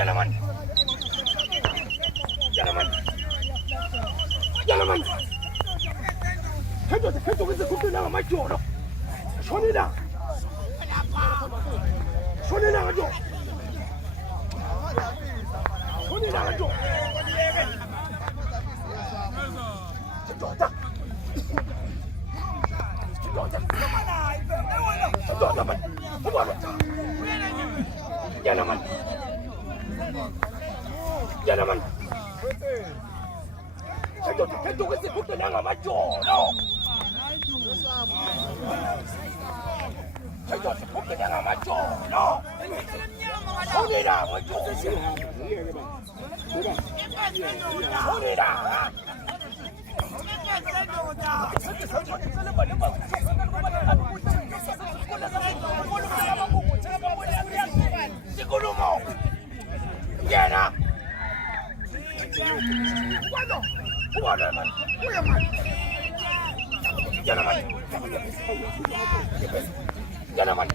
Gentlemen. Gentlemen. Gentlemen. 해도 그때 나가 맞죠? 손이다. 손이 나가죠. 손이 나가죠. 좋다. Gentlemen. 해도 그때 나가 맞죠? 해도 그때 나가 맞죠? 손이다. 손이다. Siguro mo. Yan na. Ano? Huwag naman. Huwag naman. Yan naman. Yan naman.